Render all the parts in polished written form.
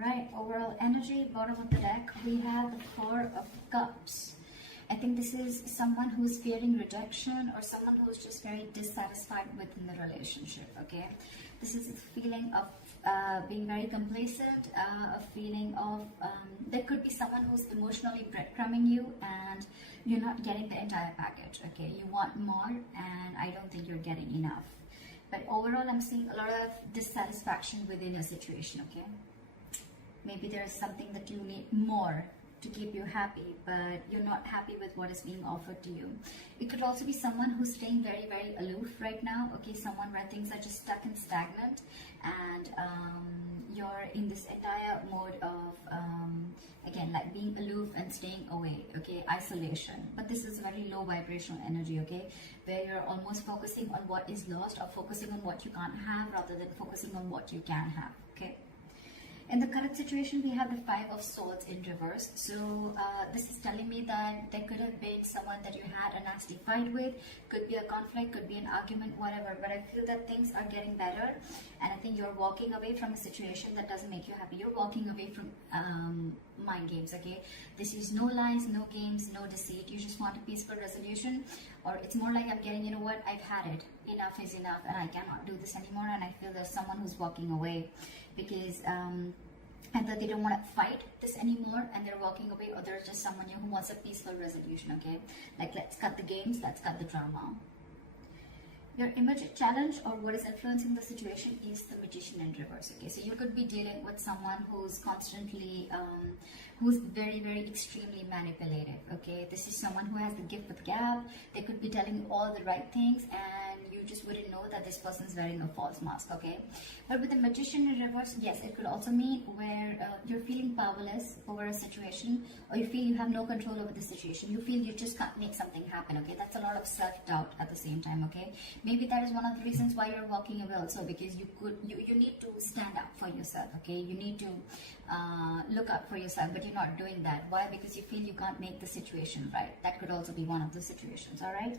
Alright, overall energy, bottom of the deck, we have the Four of Cups. I think this is someone who's fearing rejection or someone who's just very dissatisfied within the relationship, okay? This is a feeling of being very complacent, a feeling of, there could be someone who's emotionally breadcrumbing you and you're not getting the entire package, okay? You want more and I don't think you're getting enough. But overall, I'm seeing a lot of dissatisfaction within a situation, okay? Maybe there's something that you need more to keep you happy, but you're not happy with what is being offered to you. It could also be someone who's staying very, very aloof right now, okay? Someone where things are just stuck and stagnant, and you're in this entire mode of, again, like being aloof and staying away, okay? Isolation. But this is very low vibrational energy, okay? Where you're almost focusing on what is lost or focusing on what you can't have rather than focusing on what you can have, okay? In the current situation, we have the Five of Swords in reverse. So this is telling me that there could have been someone that you had a nasty fight with. Could be a conflict, could be an argument, whatever. But I feel that things are getting better. And I think you're walking away from a situation that doesn't make you happy. You're walking away from mind games, okay? This is no lies, no games, no deceit. You just want a peaceful resolution. Or it's more like I'm getting, you know what, I've had it. Enough is enough and I cannot do this anymore. And I feel there's someone who's walking away because either they don't want to fight this anymore and they're walking away, or there's just someone who wants a peaceful resolution, okay? Like, let's cut the games, let's cut the drama. Your immediate challenge or what is influencing the situation is the Magician in reverse, okay? So you could be dealing with someone who's constantly, who's very, very extremely manipulative, okay? This is someone who has the gift with gab. They could be telling you all the right things and you just wouldn't know that this person's wearing a false mask, okay? But with the Magician in reverse, yes, it could also mean where you're feeling powerless over a situation, or you feel you have no control over the situation. You feel you just can't make something happen, okay? That's a lot of self-doubt at the same time, okay? Maybe that is one of the reasons why you're walking away also, because you need to stand up for yourself, okay? You need to look up for yourself, but you're not doing that. Why? Because you feel you can't make the situation right. That could also be one of the situations, all right?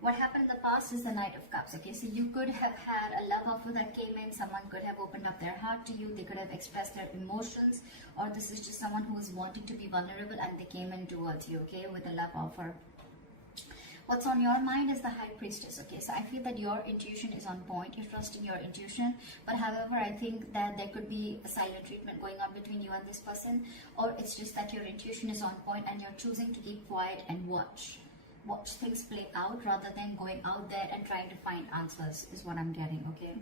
What happened in the past is the Knight of Cups, okay? So you could have had a love offer that came in. Someone could have opened up their heart to you. They could have expressed their emotions, or this is just someone who is wanting to be vulnerable and they came in towards you, okay, with a love offer. What's on your mind is the High Priestess, okay? So I feel that your intuition is on point. You're trusting your intuition. But however, I think that there could be a silent treatment going on between you and this person. Or it's just that your intuition is on point and you're choosing to keep quiet and watch things play out rather than going out there and trying to find answers is what I'm getting, okay?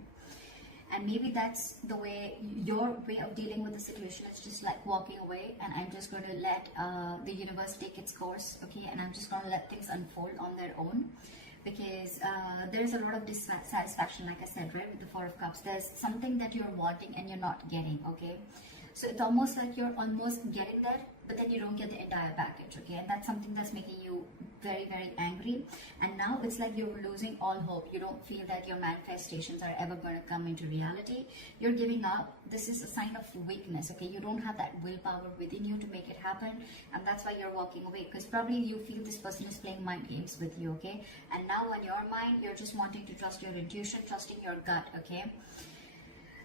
And maybe that's the way, your way of dealing with the situation is just like walking away, and I'm just going to let the universe take its course, okay? And I'm just going to let things unfold on their own, because there's a lot of dissatisfaction, like I said, right, with the Four of Cups. There's something that you're wanting and you're not getting, okay? So it's almost like you're almost getting there, but then you don't get the entire package, okay? And that's something that's making you very, very angry. And now it's like you're losing all hope. You don't feel that your manifestations are ever going to come into reality. You're giving up. This is a sign of weakness, okay? You don't have that willpower within you to make it happen, and that's why you're walking away, because probably you feel this person is playing mind games with you, okay? And now on your mind, you're just wanting to trust your intuition, trusting your gut, okay?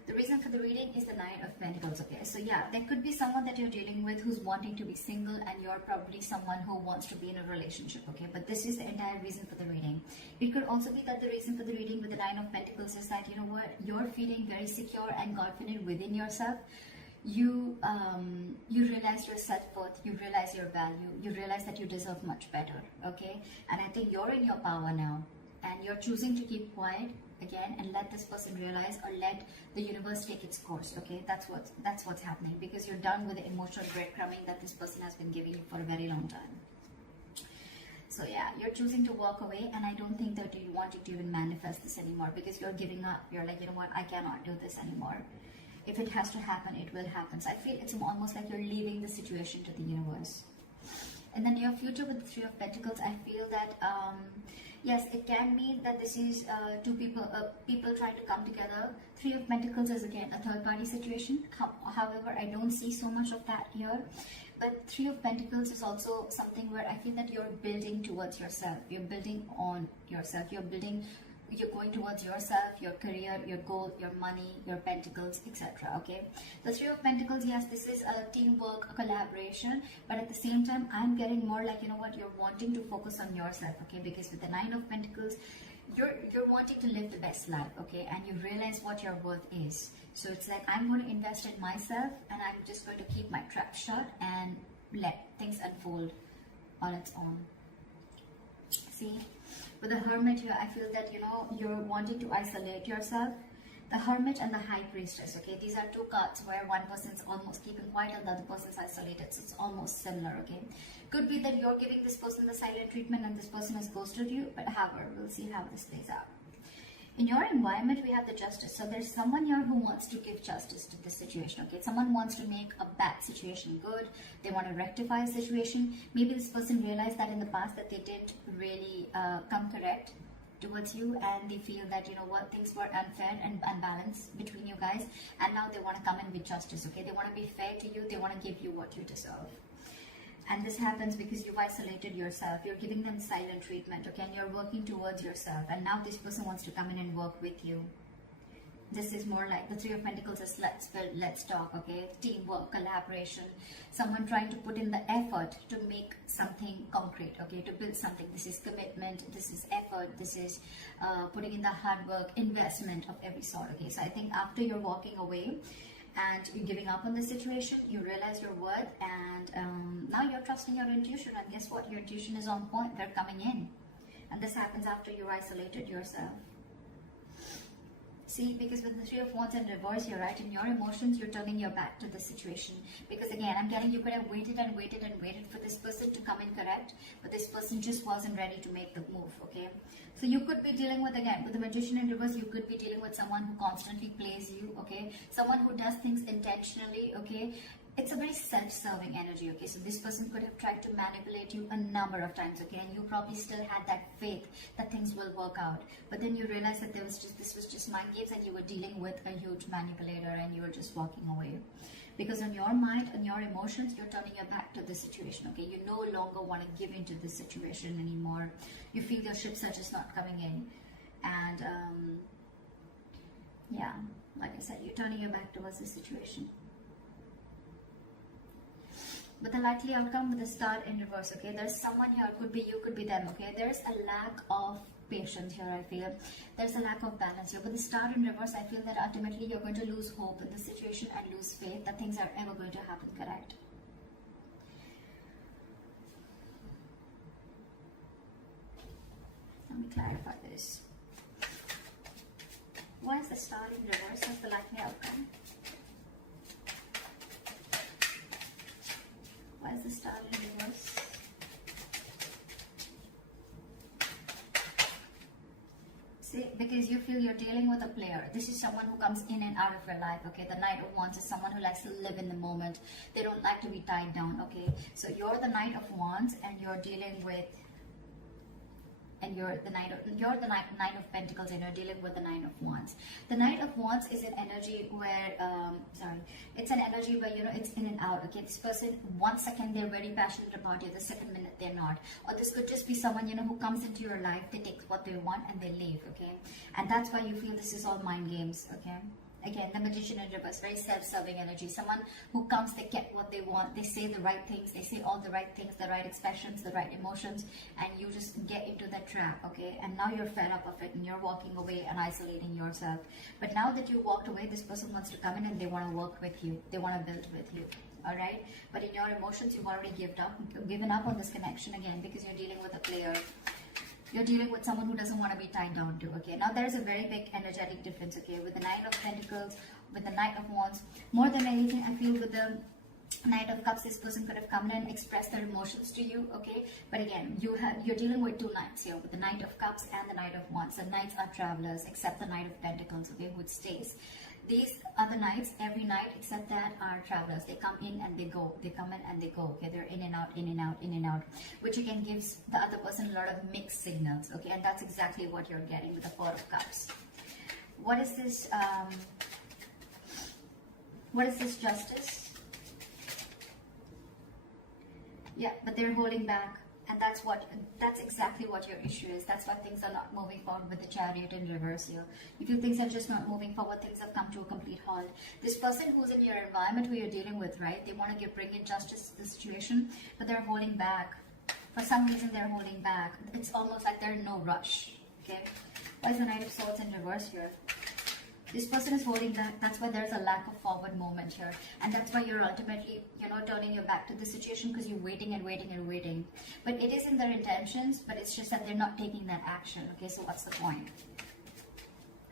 The reason for the reading is the Nine of Pentacles, okay? So yeah, there could be someone that you're dealing with who's wanting to be single, and you're probably someone who wants to be in a relationship, okay? But this is the entire reason for the reading. It could also be that the reason for the reading with the Nine of Pentacles is that, you know what, you're feeling very secure and confident within yourself. You realize your self-worth, you realize your value, you realize that you deserve much better, okay? And I think you're in your power now, and you're choosing to keep quiet again and let this person realize, or let the universe take its course, okay? That's what's happening, because you're done with the emotional breadcrumbing that this person has been giving you for a very long time. So yeah, you're choosing to walk away, and I don't think that you wanting to even manifest this anymore, because you're giving up. You're like, you know what, I cannot do this anymore. If it has to happen, it will happen. So I feel it's almost like you're leaving the situation to the universe. And then your future with the Three of Pentacles, I feel that yes, it can mean that this is two people trying to come together. Three of Pentacles is again a third party situation. However, I don't see so much of that here. But Three of Pentacles is also something where I feel that you're building towards yourself. You're building on yourself. You're building you're going towards yourself, your career, your goal, your money, your pentacles, etc. Okay, the Three of Pentacles, yes, this is a teamwork, a collaboration, but at the same time I'm getting more like, you know what, you're wanting to focus on yourself. Okay, because with the Nine of Pentacles, you're wanting to live the best life. Okay, and you realize what your worth is. So it's like, I'm going to invest in myself, and I'm just going to keep my trap shut and let things unfold on its own. See, with the Hermit here, I feel that, you know, you're wanting to isolate yourself. The Hermit and the High Priestess, okay, these are two cards where one person's almost keeping quiet and the other person's isolated, so it's almost similar. Okay, could be that you're giving this person the silent treatment and this person has ghosted you, but however, we'll see how this plays out. In your environment, we have the Justice. So there's someone here who wants to give justice to this situation. Okay, someone wants to make a bad situation good. They want to rectify a situation. Maybe this person realized that in the past that they didn't really come correct towards you, and they feel that, you know what, things were unfair and unbalanced between you guys, and now they want to come in with justice. Okay, they want to be fair to you. They want to give you what you deserve. And this happens because you've isolated yourself. You're giving them silent treatment, okay? And you're working towards yourself. And now this person wants to come in and work with you. This is more like the Three of Pentacles is let's build, let's talk, okay? Teamwork, collaboration. Someone trying to put in the effort to make something concrete, okay? To build something. This is commitment, this is effort, this is putting in the hard work, investment of every sort, okay? So I think after you're walking away, and you're giving up on the situation, you realize your worth, and now you're trusting your intuition, and guess what, your intuition is on point. They're coming in, and this happens after you isolated yourself. See, because with the Three of Wands in reverse here, right, in your emotions, you're turning your back to the situation. Because again, I'm getting you could have waited and waited and waited for this person to come in correct, but this person just wasn't ready to make the move, okay? So you could be dealing with, again, with the Magician in reverse, you could be dealing with someone who constantly plays you, okay? Someone who does things intentionally, okay? It's a very self-serving energy, okay? So this person could have tried to manipulate you a number of times, okay? And you probably still had that faith that things will work out. But then you realize that this was just mind games, and you were dealing with a huge manipulator, and you were just walking away. Because on your mind and your emotions, you're turning your back to the situation, okay? You no longer want to give into this situation anymore. You feel your ships are just not coming in. And, yeah, like I said, you're turning your back towards the situation. But the likely outcome with the Star in reverse, okay? There's someone here, could be you, could be them, okay? There's a lack of patience here, I feel. There's a lack of balance here. With the Star in reverse, I feel that ultimately you're going to lose hope in the situation and lose faith that things are ever going to happen correct. Let me clarify this. Why is the Star in reverse as the likely outcome? Why is the Star in reverse? See, because you feel you're dealing with a player. This is someone who comes in and out of your life, okay? The Knight of Wands is someone who likes to live in the moment. They don't like to be tied down, okay? So you're the Knight of Wands, and you're dealing with, and you're the Knight of Pentacles, and you're dealing with the Knight of Wands. The Knight of Wands is an energy where, it's an energy where, you know, it's in and out, okay? This person, 1 second they're very passionate about you, the second minute they're not. Or this could just be someone, you know, who comes into your life, they take what they want and they leave, okay? And that's why you feel this is all mind games, okay? Again, the Magician in reverse, very self-serving energy. Someone who comes, they get what they want, they say the right things, they say all the right things, the right expressions, the right emotions, and you just get into that trap, okay? And now you're fed up of it, and you're walking away and isolating yourself. But now that you walked away, this person wants to come in and they want to work with you. They want to build with you, all right? But in your emotions, you've already given up on this connection again, because you're dealing with a player. You're dealing with someone who doesn't want to be tied down to, okay? Now there's a very big energetic difference, okay? With the Knight of Pentacles, with the Knight of Wands, more than anything, I feel with the Knight of Cups, this person could have come in and expressed their emotions to you, okay? But again, you're dealing with two Knights here, with the Knight of Cups and the Knight of Wands. The Knights are travelers, except the Knight of Pentacles, okay, who stays. These other Knights, every Knight except that, are travelers. They come in and they go. They come in and they go. Okay, they're in and out, in and out, in and out, which again gives the other person a lot of mixed signals. Okay, and that's exactly what you're getting with the Four of Cups. What is this? What is this Justice? Yeah, but they're holding back. And that's exactly what your issue is. That's why things are not moving forward with the Chariot in reverse here. You feel things are just not moving forward, things have come to a complete halt. This person who's in your environment, who you're dealing with, right, they want to bring in justice to the situation, but they're holding back. For some reason they're holding back. It's almost like they're in no rush. Okay, why is the Knight of Swords in reverse here? This person is holding back. That's why there's a lack of forward movement here. And that's why you're ultimately, turning your back to the situation, because you're waiting and waiting and waiting. But it is in their intentions, but it's just that they're not taking that action. Okay, so what's the point?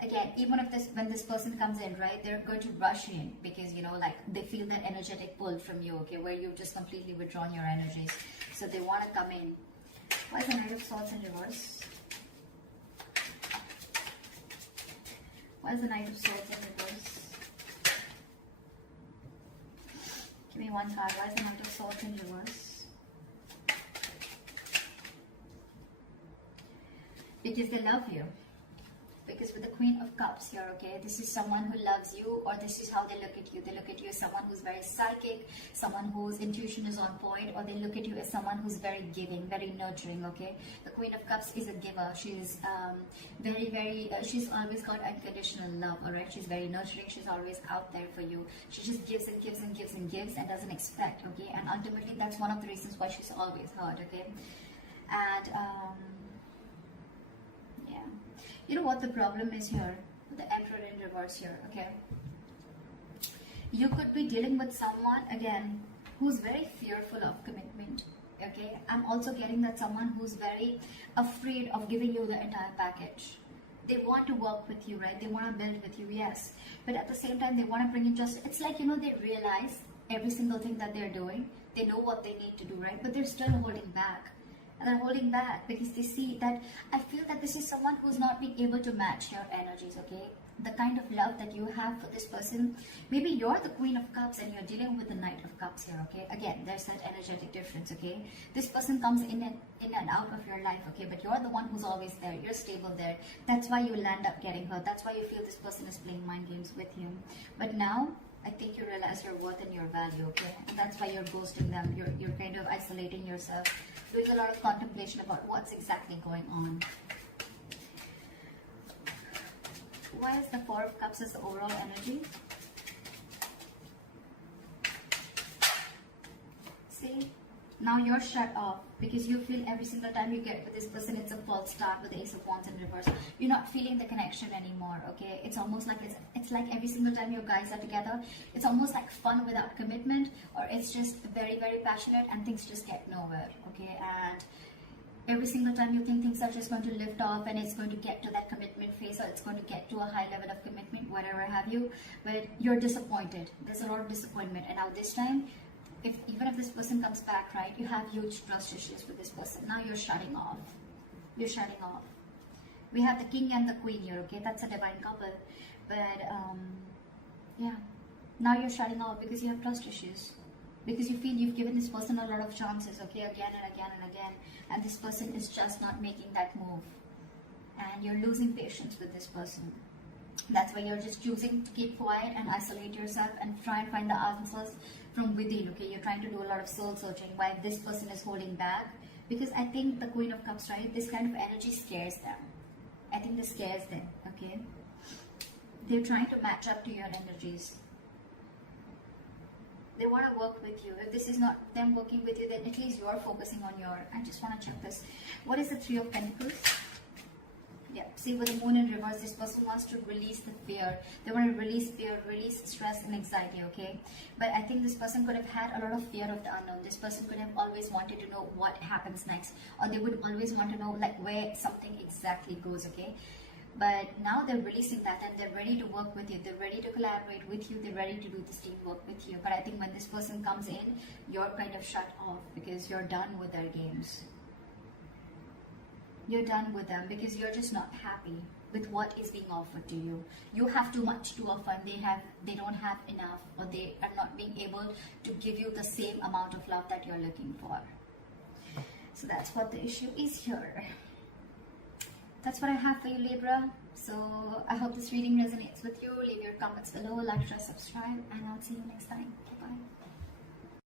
Again, even if when this person comes in, right, they're going to rush in because, they feel that energetic pull from you, okay, where you've just completely withdrawn your energies. So they want to come in. Why is the Knight of Swords in reverse? Why is the Knight of Swords in reverse? Give me one card. Why is the Knight of Swords in reverse? Because they love you. Because with the Queen of Cups here, okay, this is someone who loves you, or this is how they look at you. They look at you as someone who's very psychic, someone whose intuition is on point, or they look at you as someone who's very giving, very nurturing, okay? The Queen of Cups is a giver. She's she's always got unconditional love, all right? She's very nurturing. She's always out there for you. She just gives and gives and gives and gives and doesn't expect, okay? And ultimately, that's one of the reasons why she's always hurt, okay? And, you know what the problem is here? The Emperor in reverse here, okay? You could be dealing with someone, again, who's very fearful of commitment, okay? I'm also getting that someone who's very afraid of giving you the entire package. They want to work with you, right? They want to build with you, yes. But at the same time, they want to bring in just, it's like, they realize every single thing that they're doing. They know what they need to do, right? But they're still holding back. And they're holding back because they see that, I feel that this is someone who's not being able to match your energies, okay? The kind of love that you have for this person, maybe you're the Queen of Cups and you're dealing with the Knight of Cups here, okay? Again, there's that energetic difference, okay? This person comes in and out of your life, okay? But you're the one who's always there. You're stable there. That's why you land up getting hurt. That's why you feel this person is playing mind games with you. But now, I think you realize your worth and your value, okay? And that's why you're ghosting them. You're kind of isolating yourself, doing a lot of contemplation about what's exactly going on. Why is the Four of Cups as the overall energy? See? Now you're shut off because you feel every single time you get with this person, it's a false start with the Ace of Wands in reverse. You're not feeling the connection anymore, okay? It's almost like it's like every single time you guys are together, it's almost like fun without commitment, or it's just very, very passionate and things just get nowhere, okay? And every single time you think things are just going to lift off and it's going to get to that commitment phase, or it's going to get to a high level of commitment, whatever have you, but you're disappointed. There's a lot of disappointment. And now this time, even if this person comes back, right, you have huge trust issues with this person. Now you're shutting off. You're shutting off. We have the King and the Queen here, okay? That's a divine couple. But, yeah. Now you're shutting off because you have trust issues. Because you feel you've given this person a lot of chances, okay? Again and again and again. And this person is just not making that move. And you're losing patience with this person. That's why you're just choosing to keep quiet and isolate yourself and try and find the answers from within, okay? You're trying to do a lot of soul searching why this person is holding back. Because I think the Queen of Cups, right, this kind of energy scares them. I think this scares them, okay? They're trying to match up to your energies. They want to work with you. If this is not them working with you, then at least you're focusing on your... I just want to check this. What is the Three of Pentacles? Yeah, see, with the Moon in reverse, this person wants to release the fear. They want to release fear, release stress and anxiety, okay? But I think this person could have had a lot of fear of the unknown. This person could have always wanted to know what happens next. Or they would always want to know, like, where something exactly goes, okay? But now they're releasing that and they're ready to work with you. They're ready to collaborate with you. They're ready to do this teamwork with you. But I think when this person comes in, you're kind of shut off because you're done with their games. You're done with them because you're just not happy with what is being offered to you. You have too much to offer and they don't have enough, or they are not being able to give you the same amount of love that you're looking for. So that's what the issue is here. That's what I have for you, Libra. So I hope this reading resonates with you. Leave your comments below, like, share, subscribe, and I'll see you next time. Bye-bye.